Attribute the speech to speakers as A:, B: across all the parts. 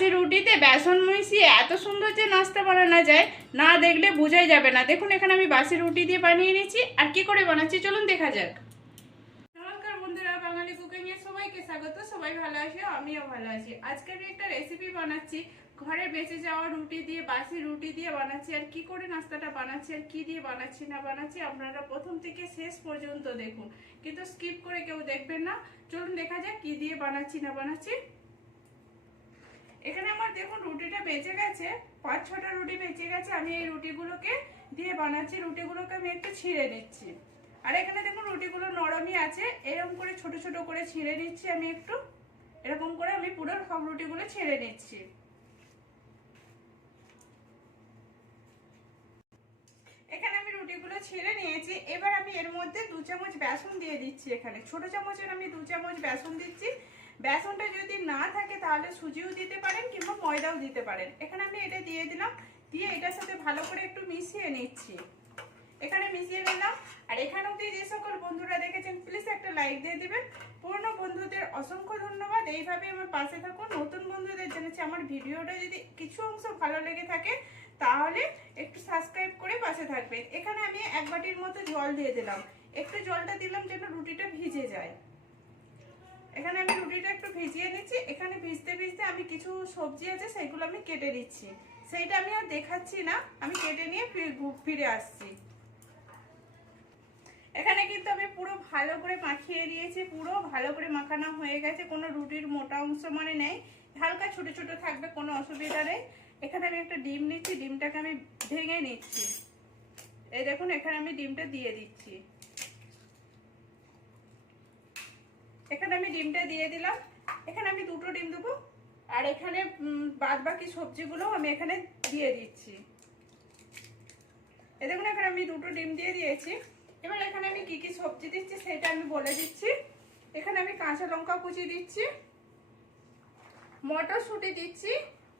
A: বাসি রুটিতে বেসন মিশিয়ে এত সুন্দর যে নাস্তা বানানো যায়, না দেখলে বোঝাই যাবে না। দেখুন, এখানে আমি বাসি রুটি দিয়ে বানিয়ে নিয়েছি। আর কি করে বানাচ্ছি? চলুন, দেখা যাক। বাঙালি সবাইকে স্বাগত। সবাই ভালো আছি? আমিও ভালো আছি। আমি একটা রেসিপি বানাচ্ছি। ঘরে বেঁচে যাওয়া রুটি দিয়ে রুটি দিয়ে বানাচ্ছি। আর কি করে নাস্তাটা আর দিয়ে বানাচ্ছি, না বানাচ্ছি? আপনারা প্রথম থেকে শেষ পর্যন্ত দেখুন। কিন্তু স্কিপ করে কেউ দেখবেন না। চলুন, দেখা যাক কি দিয়ে বানাচ্ছি, না বানাচ্ছি। এখানে আমার দেখুন রুটিটা বেঁচে গেছে, পাঁচ ছটা রুটি বেঁচে গেছে, আমি এই রুটিগুলোকে দিয়ে বানাচ্ছি, রুটিগুলোকে আমি একটু ছিঁড়ে নিচ্ছি। আর এখানে দেখুন রুটিগুলো নরমই আছে, এরকম করে ছোট ছোট করে ছিঁড়ে নিচ্ছি আমি একটু, এরকম করে আমি পুরো সব রুটিগুলো ছেড়ে নিচ্ছি। এখানে আমি রুটিগুলো ছেড়ে নিয়েছি, এবার আমি এর মধ্যে দু চামচ বেসন দিয়ে দিচ্ছি এখানে। ছোট চামচের আমি দু চামচ বেসন দিচ্ছি বেসনটা যদি না থাকে তাহলে সুজিও দিতে পারেন কিংবা ময়দাও দিতে পারেন। এখানে আমি এটা দিয়ে দিলাম, দিয়ে এটার সাথে ভালো করে একটু মিশিয়ে নিচ্ছি। এখানে মিশিয়ে নিলাম। আর এখানে অব্দি যে সকল বন্ধুরা দেখেছেন প্লিজ একটা লাইক দিয়ে দিবেন। পুরনো বন্ধুদের অসংখ্য ধন্যবাদ। এইভাবে আমার পাশে থাকুন। নতুন বন্ধুদের জেনেছি আমার ভিডিওটা যদি কিছু অংশ ভালো লেগে থাকে, তাহলে একটু সাবস্ক্রাইব করে পাশে থাকবেন। এখানে আমি এক বাটির মতো জল দিয়ে দিলাম। একটু জলটা দিলাম যেন রুটিটা ভিজে যায়। এখানে আমি রুটিটা একটু ভিজিয়ে নিচ্ছি। এখানে ভিজতে ভিজতে আমি কিছু সবজি আছে সেইগুলো আমি কেটে নিচ্ছি। সেইটা আমি আর দেখাচ্ছি না, আমি কেটে নিয়ে ফিরে আসছি। এখানে কিন্তু আমি পুরো ভালো করে মাখিয়ে দিয়েছি পুরো ভালো করে মাখানো হয়ে গেছে, কোনো রুটির মোটা অংশ মানে নেই। হালকা ছোট ছোট থাকবে, কোনো অসুবিধা নেই। এখানে আমি একটা ডিম নিচ্ছি, ডিমটাকে আমি ভেঙে নিচ্ছি। এই দেখুন, এখানে আমি ডিমটা দিয়ে দিচ্ছি। এখানে আমি ডিমটা দিয়ে দিলাম। এখানে আমি দুটো ডিম দেবো। আর এখানে বাদ বাকি সবজিগুলো আমি এখানে দিয়ে দিচ্ছি। এ দেখুন, এখানে আমি দুটো ডিম দিয়ে দিয়েছি। এবার এখানে আমি কি কি সবজি দিচ্ছি সেটা আমি বলে দিচ্ছি। এখানে আমি কাঁচা লঙ্কা কুচি দিচ্ছি। মটরশুঁটি দিচ্ছি।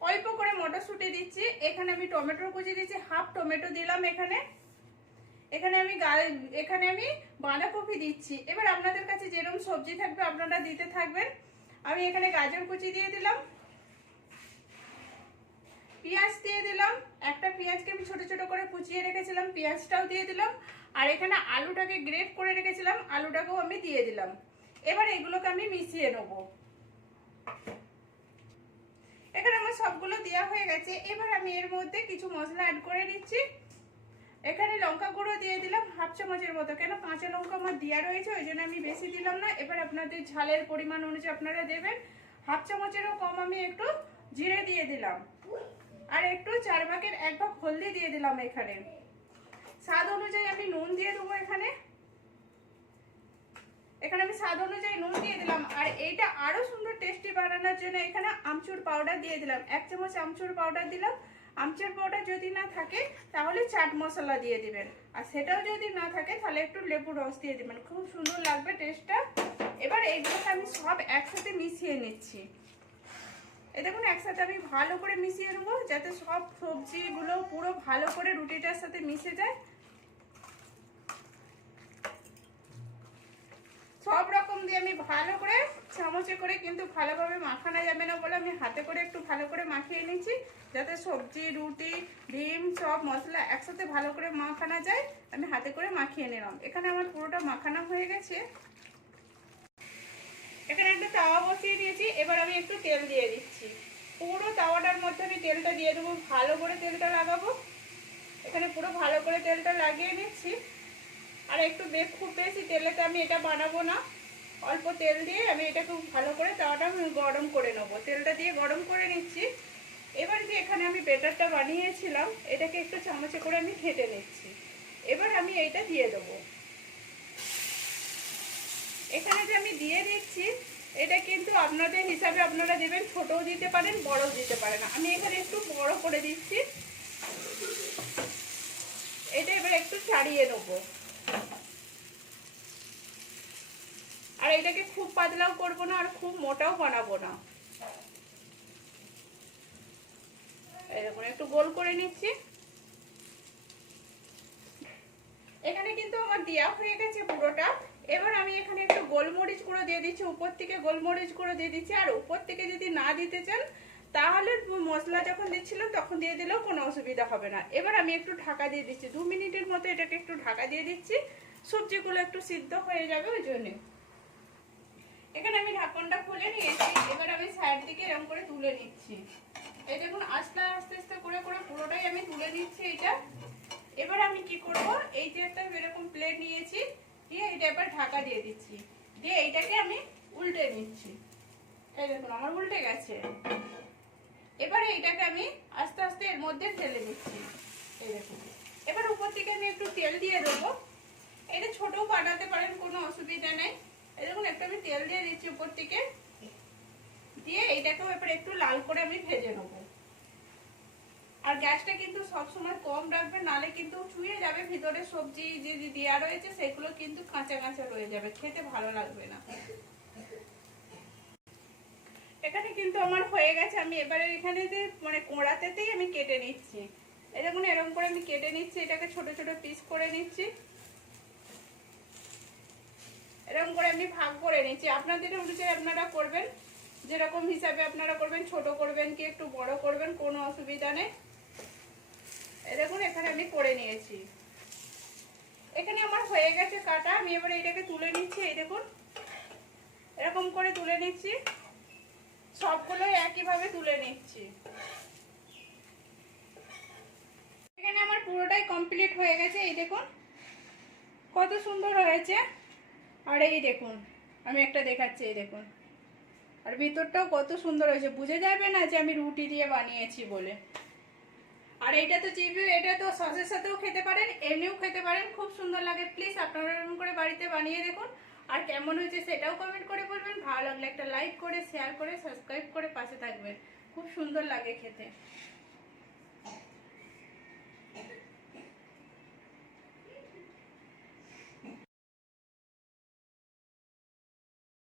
A: অল্প করে মটরশুঁটি দিচ্ছি। এখানে আমি টমেটো কুচি দিচ্ছি। হাফ টমেটো দিলাম এখানে। এখানে আমি এখানে আমি বাঁধাকপি দিচ্ছি। এবার আপনাদের কাছে যেরকম সবজি থাকবে আপনারা দিতে থাকবেন। আমি এখানে গাজর কুচি দিয়ে দিলাম। পেঁয়াজ দিয়ে দিলাম। একটা পেঁয়াজকে আমি ছোট ছোট করে কুচিয়ে রেখেছিলাম, পেঁয়াজটাও দিয়ে দিলাম। আর এখানে আলুটাকে গ্রেট করে রেখেছিলাম, আলুটাকেও আমি দিয়ে দিলাম। এবার এগুলোকে আমি মিশিয়ে নেব। এখানে আমার সবগুলো দেওয়া হয়ে গেছে। এবার আমি এর মধ্যে কিছু মশলা অ্যাড করে নিচ্ছি। এখানে লঙ্কা গুঁড়ো দিয়ে দিলাম হাফ চামচের মতো। কেন কাঁচা লঙ্কা আমার দেওয়া রয়েছে, ওই জন্য আমি বেশি দিলাম না। এবার আপনাদের ঝালের পরিমাণ অনুযায়ী আপনারা দেবেন। হাফ চামচেরও কম আমি একটু জিরে দিয়ে দিলাম। আর একটু চার ভাগের এক ভাগ হলদি দিয়ে দিলাম এখানে। স্বাদ অনুযায়ী আমি নুন দিয়ে দেবো এখানে। এখানে আমি স্বাদ অনুযায়ী নুন দিয়ে দিলাম। আর এইটা আরও সুন্দর টেস্টি বানানোর জন্য এখানে আমচুর পাউডার দিয়ে দিলাম। এক চামচ আমচুর পাউডার দিলাম। আমচুর পাউডার যদি না থাকে, তাহলে চাট মশলা দিয়ে দিবেন। আর সেটাও যদি না থাকে, তাহলে একটু লেবু রস দিয়ে দিবেন। খুব সুন্দর লাগবে টেস্টটা এবার এইগুলোকে আমি সব একসাথে মিশিয়ে নিচ্ছি। এ দেখুন, একসাথে আমি ভালো করে মিশিয়ে নেব, যাতে সব সবজিগুলো পুরো ভালো করে রুটিটার সাথে মিশে যায়। সব রকম দিয়ে আমি ভালো করে চামচে করে কিন্তু ভালোভাবে মাখানো যাবে না বলে আমি হাতে করে একটু ভালো করে মাখিয়ে নিচ্ছি যাতে সবজি, রুটি, ডিম সব মশলা একসাথে ভালো করে মাখানো যায়, আমি হাতে করে মাখিয়ে নিলাম। এখানে আমার পুরোটা মাখানো হয়ে গেছে। এখানে একটা তাওয়া বসিয়ে দিয়েছি। এবার আমি একটু তেল দিয়ে দিচ্ছি। পুরো তাওয়াটার মধ্যে আমি তেলটা দিয়ে দেবো। ভালো করে তেলটা লাগাবো। এখানে পুরো ভালো করে তেলটা লাগিয়ে নিচ্ছি। আর একটু খুব বেশি তেলেতে আমি এটা বানাবো না। অল্প তেল দিয়ে আমি এটা খুব ভালো করে তাওয়াটা গরম করে নেব। তেলটা দিয়ে গরম করে নিচ্ছি। এবার যে এখানে আমি বেটারটা বানিয়েছিলাম, এটাকে একটু চামচে করে আমি ঘেটে নিচ্ছি। এবার আমি এইটা দিয়ে দেবো। এখানে যে আমি দিয়ে দিচ্ছি, এটা কিন্তু আপনাদের হিসাবে আপনারা দেবেন, ছোটও দিতে পারেন, বড়ও দিতে পারেন। আমি এখানে একটু বড় করে দিচ্ছি। এটা এবার একটু ছাড়িয়ে নেব। আর এটাকে খুব পাতলাও করব না আর খুব মোটাও বানাবো না। এরকম একটু গোল করে নিচ্ছি। এখানে কিন্তু আমার দেওয়া হয়ে গেছে পুরোটা। এবার আমি এখানে একটু গোলমরিচ গুঁড়ো দিয়ে দিচ্ছি, উপর থেকে গোলমরিচ গুঁড়ো দিয়ে দিচ্ছি। আর উপর থেকে যদি না দিতে চান, তাহলে মশলা যখন দিচ্ছিলাম তখন দিয়ে দিলেও কোনো অসুবিধা হবে না। এবার আমি একটু ঢাকা দিয়ে দিচ্ছি। দু মিনিটের মতো এটাকে একটু ঢাকা দিয়ে দিচ্ছি। সবজিগুলো একটু সিদ্ধ হয়ে যাবে ওই জন্যে এখানে আমি ঢাকনটা খুলে নিয়েছি এবার আমি সাইড থেকে এরকম করে তুলে নিচ্ছি। এই দেখুন, আস্তে আস্তে আস্তে করে করে পুরোটাই আমি তুলে নিচ্ছি এটা এবার আমি কি করব? এই যে একটা এরকম প্লেট নিয়েছি, দিয়ে এটা এবার ঢাকা দিয়ে দিচ্ছি। দিয়ে এইটাকে আমি উল্টে নিচ্ছি। এই দেখুন, আমার উল্টে গেছে। এবারে এইটাকে আমি আস্তে আস্তে এর মধ্যে ঢেলে দিচ্ছি এই দেখুন। এবার উপর থেকে আমি একটু তেল দিয়ে দেবো। এটা ছোটও বানাতে পারেন, কোনো অসুবিধা নেই। দেখুন, একটু আমি তেল দিয়ে দিচ্ছি উপর থেকে। দিয়ে এইটাকেও এবার একটু লাল করে আমি ভেজে নেব। আর গ্যাসটা কিন্তু সব সময় কম রাখবেন নালে কিন্তু ছুঁয়ে যাবে, ভিতরে সবজি যে দেওয়া রয়েছে সেগুলো কিন্তু কাঁচা কাঁচা রয়ে যাবে, খেতে ভালো লাগবে না। এখানে কিন্তু আমার হয়ে গেছে, আমি এবারে এখানে যে মানে কোড়াতেতেই আমি কেটে নিচ্ছি। দেখুন, এরকম করে আমি কেটে নিচ্ছি, এটাকে ছোট ছোট পিস করে নিচ্ছি। এরকম করে আমি ভাগ করে নিচ্ছি। আপনাদের অনুযায়ী আপনারা করবেন। যেরকম হিসাবে আপনারা করবেন, ছোট করবেন কি একটু বড় করবেন, কোনো অসুবিধা নেই। এই দেখুন, এখানে আমি করে নিয়েছি। এখানে আমার হয়ে গেছে কাটা, আমি এবার এটাকে তুলে নিচ্ছি, এই দেখুন। এরকম করে তুলে নিচ্ছি। সবগুলোই একইভাবে তুলে নিচ্ছি। এখানে আমার পুরোটাই কমপ্লিট হয়ে গেছে, এই দেখুন। কত সুন্দর হয়েছে। আর এই দেখুন, আমি একটা দেখাচ্ছি, এই দেখুন। আর ভিতরটাও কত সুন্দর হয়েছে। বুঝে যাবে না যে আমি রুটি দিয়ে বানিয়েছি বলে। আর এটা তো চিপি এটা তো সসের সাথেও খেতে পারেন, এমনিও খেতে পারেন, খুব সুন্দর লাগে। প্লিজ আপনারা এরকম করে বাড়িতে বানিয়ে দেখুন। আর কেমন হয়েছে সেটাও কমেন্ট করে বলবেন। ভালো লাগলে একটা লাইক করে শেয়ার করে সাবস্ক্রাইব করে পাশে থাকবেন। খুব সুন্দর লাগে খেতে।